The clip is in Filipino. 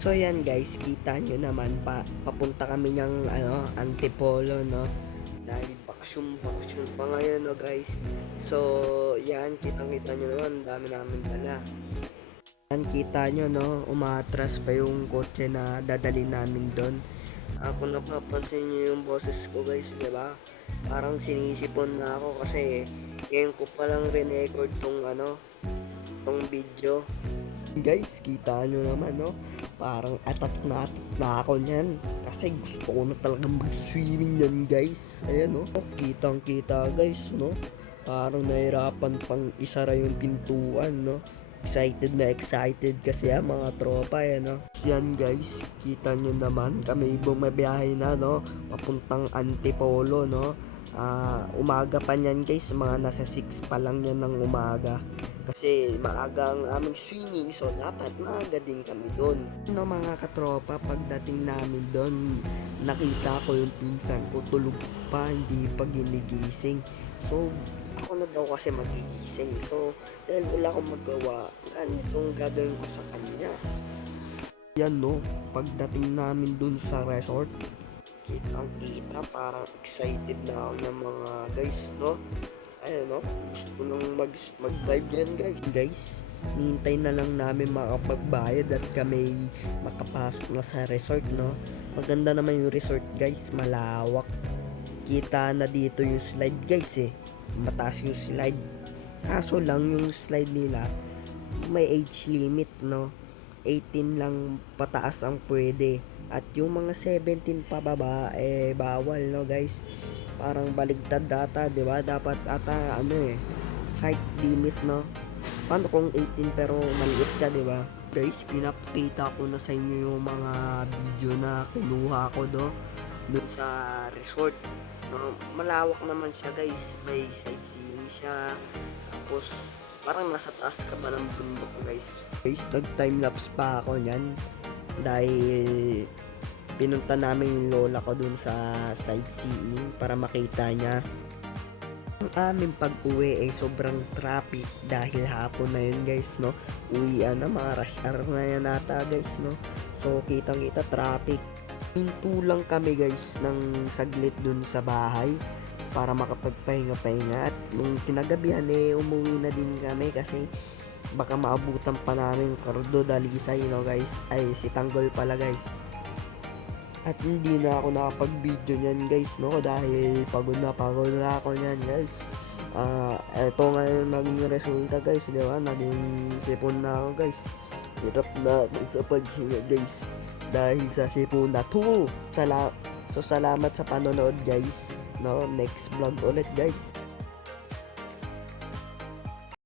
So yan guys, kita nyo naman papunta kami ng Antipolo, no? Dahil bakasyon pa ngayon, no guys. So yan, kitang-kita nyo naman, dami namin dala. Yan, kita nyo, no? Umatras pa yung kotse na dadali namin doon. Kung napapansin nyo yung boses ko guys, di ba? Parang sinisipon na ako kasi ngayon ko palang re-record tong video. Guys, kita nyo naman, no? Parang atat na ako niyan. Kasi gusto ko na talagang mag-swimming yan, guys. Ayan, no? Kitang kita, guys, no? Parang nahirapan pang isara yung pintuan, no? Excited kasi mga tropa, no? Yan, guys, kita nyo naman. Kami bumabiyahe na, no? Papuntang Antipolo, no? Umaga pa niyan, guys. Mga nasa 6 pa lang yan ng umaga. Kasi maaga ang aming swimming, so dapat maaga din kami doon. Mga katropa, pagdating namin doon, nakita ko yung pinsan ko tulog pa, hindi pa ginigising. So ako na daw kasi magigising. So dahil wala akong magawa, ganitong gagawin ko sa kanya. Yan, no, pagdating namin doon sa resort, kitang-kita, parang excited na ako ng mga guys, no? Ayun, no? Gusto nang mag-vibe yan, guys. Nihintay na lang namin makapagbayad at kami makapasok na sa resort, no? Maganda naman yung resort, guys. Malawak. Kita na dito yung slide, guys, eh. Mataas yung slide. Kaso lang yung slide nila, may age limit, no? 18 lang pataas ang pwede. At yung mga 17 pababa, bawal, no, guys? Parang baligtad data, di ba? Dapat ata height limit, no? Paano kung 18 pero maliit ka, di ba? Guys, pinapakita ko na sa inyo yung mga video na kinuha ko doon sa resort. No, malawak naman siya, guys. May sightseeing siya. Tapos parang nasa taas ka ba ng bundok, guys. Guys, nag-timelapse pa ako niyan dahil pinunta namin yung lola ko dun sa sightseeing para makita niya. Ang aming pag-uwi ay sobrang traffic dahil hapon na yun, guys, no? Uwian na, mga rush hour na yan ata, guys, no? So kitang-kita traffic. Minto lang kami, guys, ng saglit dun sa bahay para makapagpahinga-pahinga. At nung kinagabihan umuwi na din kami kasi baka maabutan pa namin Cardo Dalisay, no, guys? Ay, si Tanggol pala, guys. At hindi na ako nakapag-video niyan, guys, no? Dahil pagod na ako niyan, guys. Eto ngayon naging resulta, guys, di ba? Naging sipon na ako, guys. Hirap na ako sa paghinga, guys. Dahil sa sipon na to. So salamat sa panonood, guys. No? Next vlog ulit, guys.